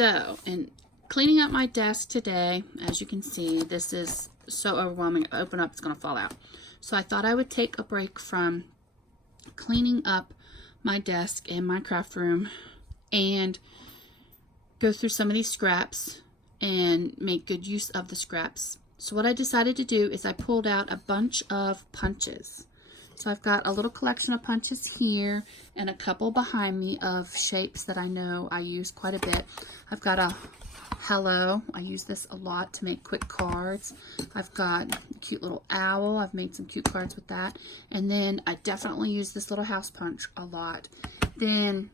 So, in cleaning up my desk today, as you can see, this is so overwhelming. If I open up, it's going to fall out. So I thought I would take a break from cleaning up my desk and my craft room and go through some of these scraps and make good use of the scraps. So what I decided to do is I pulled out a bunch of punches. So I've got a little collection of punches here and a couple behind me of shapes that I know I use quite a bit. I've got a hello. I use this a lot to make quick cards. I've got a cute little owl. I've made some cute cards with that. And then I definitely use this little house punch a lot. Then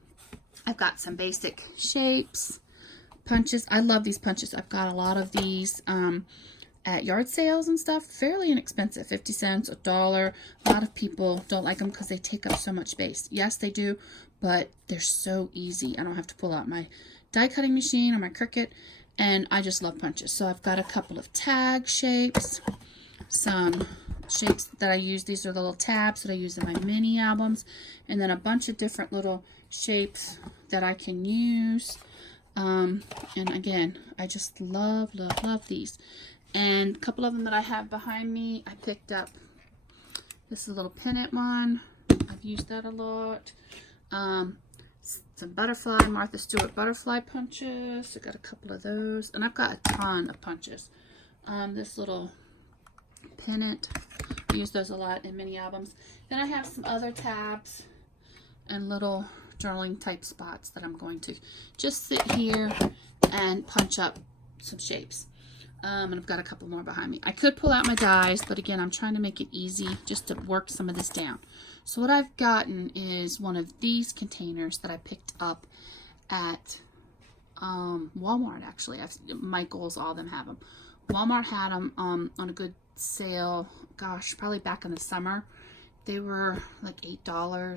I've got some basic shapes, punches. I love these punches. I've got a lot of these at yard sales and stuff. Fairly inexpensive, 50 cents, $1. A lot of people don't like them because they take up so much space. Yes, they do, but they're so easy. I don't have to pull out my die cutting machine or my Cricut, and I just love punches. So I've got a couple of tag shapes, some shapes that I use. These are the little tabs that I use in my mini albums, and then a bunch of different little shapes that I can use. And again, I just love these. And a couple of them that I have behind me, I picked up. This is a little pennant one. I've used that a lot. Some butterfly, Martha Stewart butterfly punches. I got a couple of those. And I've got a ton of punches. This little pennant, I use those a lot in mini albums. Then I have some other tabs and little journaling type spots that I'm going to just sit here and punch up some shapes. And I've got a couple more behind me. I could pull out my dies, but again, I'm trying to make it easy just to work some of this down. So what I've gotten is one of these containers that I picked up at Walmart, actually. Michael's, all of them have them. Walmart had them on a good sale, gosh, probably back in the summer. They were like $8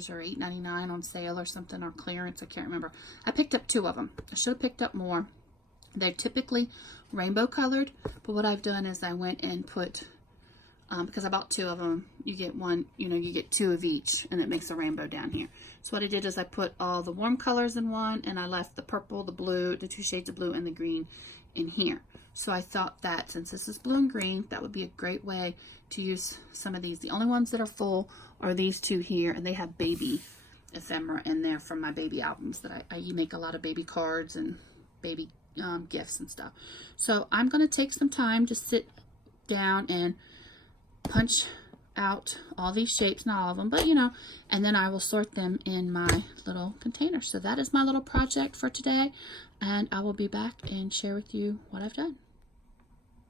or $8.99 on sale or something, or clearance, I can't remember. I picked up 2 of them. I should have picked up more. They're typically rainbow colored, but what I've done is I went and put, because I bought 2 of them, you get one, you get 2 of each, and it makes a rainbow down here. So what I did is I put all the warm colors in one, and I left the purple, the blue, the 2 shades of blue, and the green in here. So I thought that since this is blue and green, that would be a great way to use some of these. The only ones that are full are these 2 here, and they have baby ephemera in there from my baby albums that I make a lot of baby cards and baby gifts and stuff. So I'm going to take some time to sit down and punch out all these shapes, not all of them, but and then I will sort them in my little container. So that is my little project for today, and I will be back and share with you what I've done.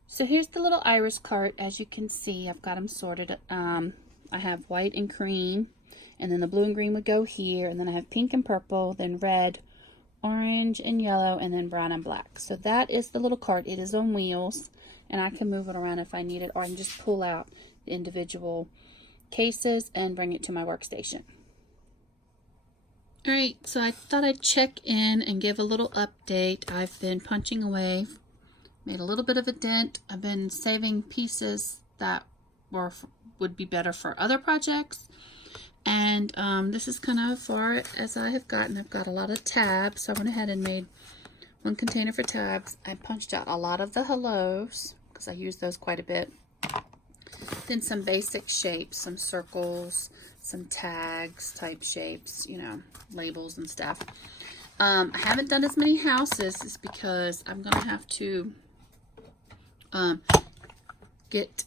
So here's the little iris cart. As you can see, I've got them sorted. I have white and cream, and then the blue and green would go here, and then I have pink and purple, then red, orange and yellow, and then brown and black. So that is the little cart. It is on wheels, and I can move it around if I need it, or I can just pull out the individual cases and bring it to my workstation. Alright, so I thought I'd check in and give a little update. I've been punching away, made a little bit of a dent. I've been saving pieces that would be better for other projects. And this is kind of far as I have gotten. I've got a lot of tabs, so I went ahead and made one container for tabs. I punched out a lot of the hellos because I use those quite a bit. Then some basic shapes, some circles, some tags type shapes, labels and stuff. I haven't done as many houses is because I'm going to have to get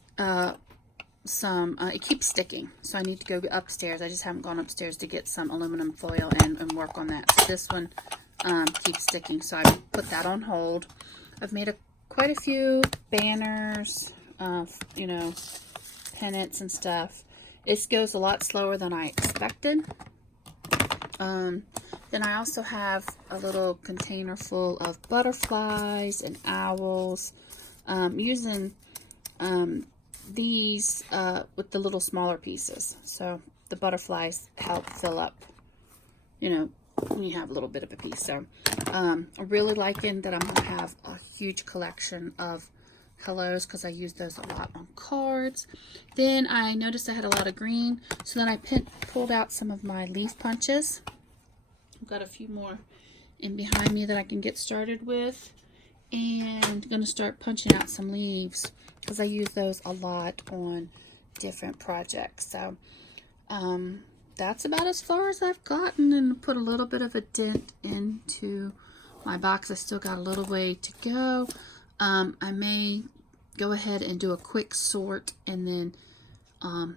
some, it keeps sticking, so I need to go upstairs. I just haven't gone upstairs to get some aluminum foil and work on that. So this one keeps sticking, so I put that on hold. I've made quite a few banners, pennants and stuff. This goes a lot slower than I expected. Then I also have a little container full of butterflies and owls, using these with the little smaller pieces. So the butterflies help fill up, when you have a little bit of a piece. So I'm really liking that I'm going to have a huge collection of hellos because I use those a lot on cards. Then I noticed I had a lot of green, so then I pulled out some of my leaf punches. I've got a few more in behind me that I can get started with. And I'm going to start punching out some leaves because I use those a lot on different projects. So that's about as far as I've gotten, and put a little bit of a dent into my box. I still got a little way to go. I may go ahead and do a quick sort and then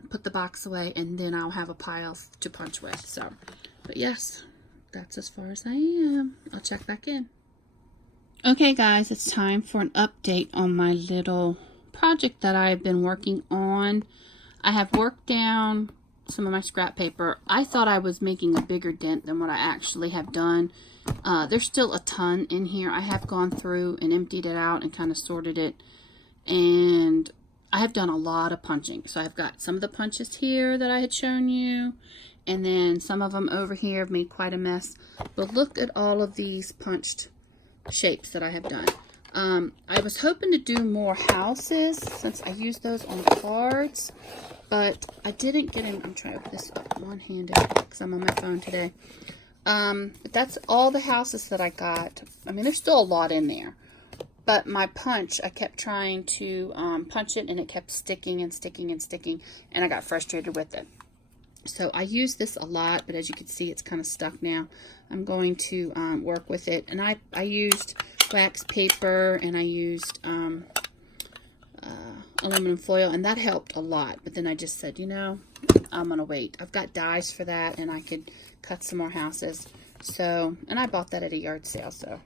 put the box away, and then I'll have a pile to punch with. So, but yes, that's as far as I am. I'll check back in. Okay guys, it's time for an update on my little project that I've been working on. I have worked down some of my scrap paper. I thought I was making a bigger dent than what I actually have done. There's still a ton in here. I have gone through and emptied it out and kind of sorted it, and I have done a lot of punching. So I've got some of the punches here that I had shown you, and then some of them over here have made quite a mess. But look at all of these punched shapes that I have done. I was hoping to do more houses since I used those on cards, but I didn't get in. I'm trying to open this up one-handed because I'm on my phone today. But that's all the houses that I got. I mean, there's still a lot in there, but my punch, I kept trying to punch it, and it kept sticking and sticking and sticking, and I got frustrated with it. So I use this a lot, but as you can see, it's kind of stuck now. I'm going to work with it, and I used wax paper, and I used aluminum foil, and that helped a lot. But then I just said, you know, I'm gonna wait. I've got dies for that, and I could cut some more houses. So, and I bought that at a yard sale, so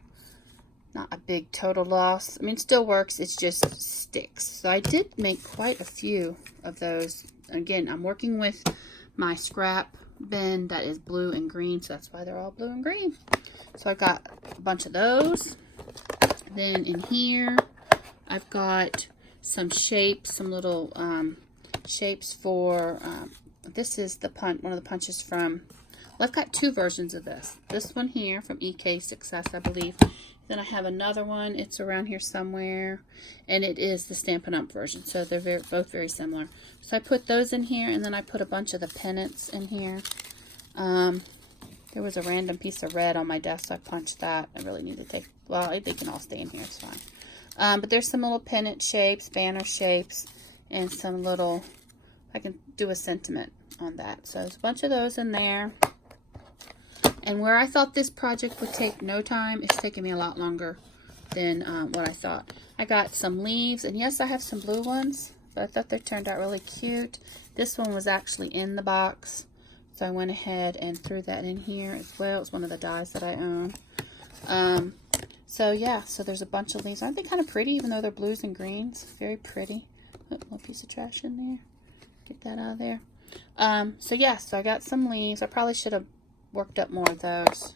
not a big total loss. I mean, it still works, it's just sticks. So I did make quite a few of those. Again, I'm working with my scrap bin that is blue and green, so that's why they're all blue and green. So I got a bunch of those. Then in here I've got some shapes, some little shapes for this is the one of the punches from, well, I've got two versions of this one here from EK Success, I believe. Then I have another one, it's around here somewhere, and it is the Stampin' Up! Version, so they're both very similar. So I put those in here, and then I put a bunch of the pennants in here. There was a random piece of red on my desk, so I punched that. I really need to take, well, they can all stay in here, it's fine. But there's some little pennant shapes, banner shapes, and some little, I can do a sentiment on that. So there's a bunch of those in there. And where I thought this project would take no time, it's taking me a lot longer than what I thought. I got some leaves, and yes, I have some blue ones, but I thought they turned out really cute. This one was actually in the box, so I went ahead and threw that in here as well. It's one of the dies that I own. So yeah, so there's a bunch of leaves. Aren't they kind of pretty, even though they're blues and greens? Very pretty. Oh, little piece of trash in there. Get that out of there. So yeah, so I got some leaves. I probably should have worked up more of those.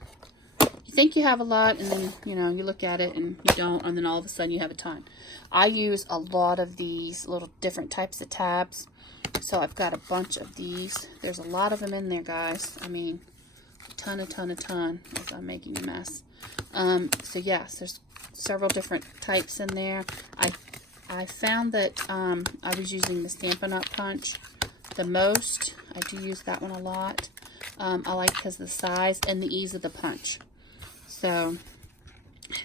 You think you have a lot, and then, you know, you look at it and you don't, and then all of a sudden you have a ton. I use a lot of these little different types of tabs, so I've got a bunch of these. There's a lot of them in there, guys. I mean, a ton as I'm making a mess. So yes, there's several different types in there. I found that I was using the Stampin' Up! Punch the most. I do use that one a lot. I like because of the size and the ease of the punch. So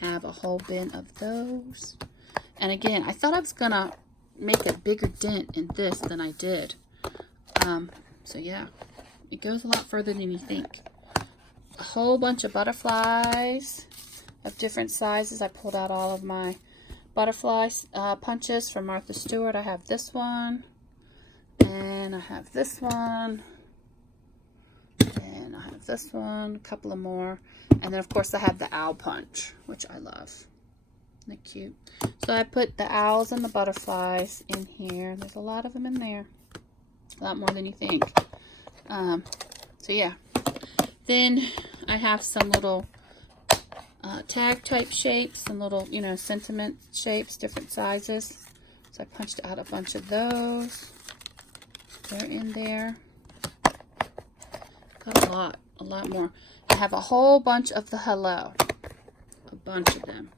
I have a whole bin of those. And again, I thought I was gonna make a bigger dent in this than I did. So yeah, it goes a lot further than you think. A whole bunch of butterflies of different sizes. I pulled out all of my butterfly punches from Martha Stewart. I have this one, and I have this one, and I have this one, a couple of more, and then of course I have the owl punch, which I love. Isn't that cute? So I put the owls and the butterflies in here. There's a lot of them in there, a lot more than you think. So yeah, then I have some little tag type shapes, some little, you know, sentiment shapes, different sizes. So I punched out a bunch of those. They're in there. Got a lot more. I have a whole bunch of the hello. A bunch of them.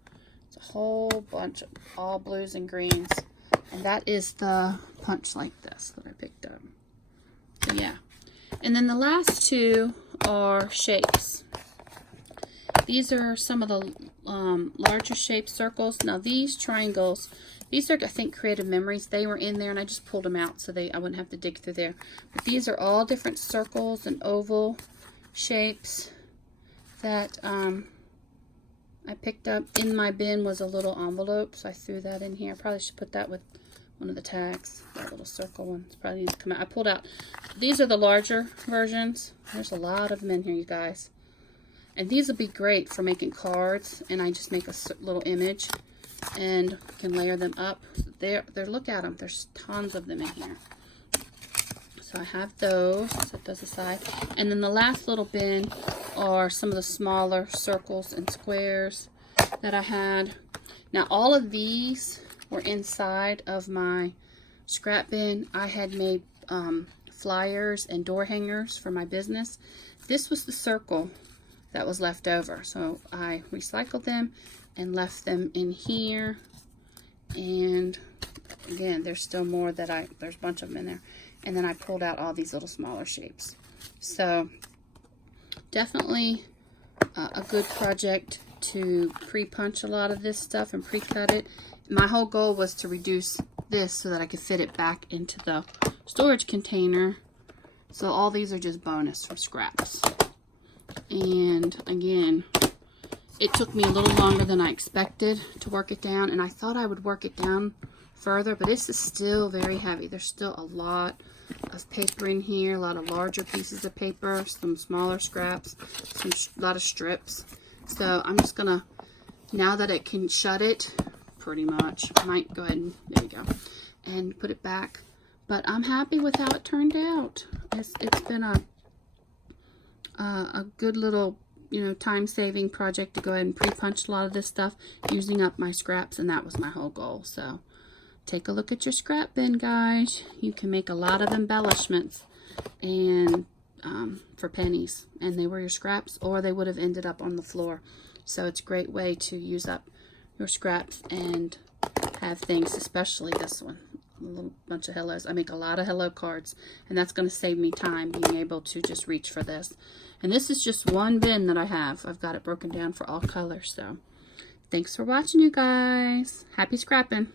It's a whole bunch of all blues and greens. And that is the punch like this that I picked up. So yeah. And then the last two are shapes. These are some of the larger shaped circles. Now these triangles, these are, I think, Creative Memories. They were in there and I just pulled them out so I wouldn't have to dig through there. But these are all different circles and oval shapes that I picked up. In my bin was a little envelope, so I threw that in here. I probably should put that with one of the tags. That little circle one. It's probably needs to come out. I pulled out. These are the larger versions. There's a lot of them in here, you guys. And these will be great for making cards. And I just make a little image and can layer them up. There. Look at them. There's tons of them in here. So I have those. Set those aside. And then the last little bin are some of the smaller circles and squares that I had. Now all of these were inside of my scrap bin. I had made flyers and door hangers for my business. This was the circle that was left over. So I recycled them and left them in here. And again, there's still more that there's a bunch of them in there. And then I pulled out all these little smaller shapes. So definitely a good project to pre-punch a lot of this stuff and pre-cut it. My whole goal was to reduce this so that I could fit it back into the storage container. So all these are just bonus from scraps. And again, it took me a little longer than I expected to work it down. And I thought I would work it down further, but this is still very heavy. There's still a lot of paper in here, a lot of larger pieces of paper, some smaller scraps, a lot of strips. So I'm just gonna, now that it can shut it, pretty much, I might go ahead and, there you go, and put it back. But I'm happy with how it turned out. It's been a good little, you know, time-saving project to go ahead and pre-punch a lot of this stuff using up my scraps, and that was my whole goal. So take a look at your scrap bin, guys. You can make a lot of embellishments and for pennies, and they were your scraps, or they would have ended up on the floor. So it's a great way to use up your scraps and have things, especially this one, a little bunch of hellos. I make a lot of hello cards, and that's going to save me time being able to just reach for this. And this is just one bin that I have. I've got it broken down for all colors. So thanks for watching, you guys. Happy scrapping.